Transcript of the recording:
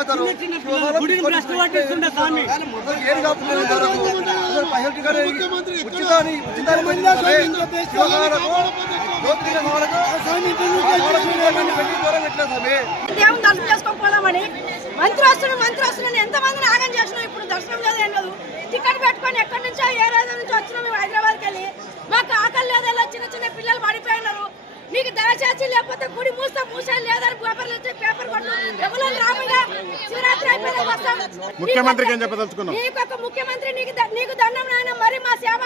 తాగుతారు ఏం దేవుని దర్శనం చేసుకోకపోదామని మంత్రి వస్తున్నాను ఎంతమందిని ఆగం చేసినాం. ఇప్పుడు దర్శనం లేదు ఏం లేదు. టికెట్ పెట్టుకొని ఎక్కడి నుంచో ఏ రోజు నుంచి వచ్చినాం మేము హైదరాబాద్కి వెళ్ళి. మాకు ఆకలి లేదు. ఇలా చిన్న చిన్న పిల్లలు పడిపోయినారు. మీకు దయచేసి లేకపోతే గుడి మూసేది లేదని పేపర్ కొట్టు రామయ్య శివరాత్రి అయిపోయినా వస్తాం. ముఖ్యమంత్రికి ఏం చెప్పదలుచుకున్నాం? నీకు ఒక ముఖ్యమంత్రి నీకు దండం నాయన. మరి మా సేవ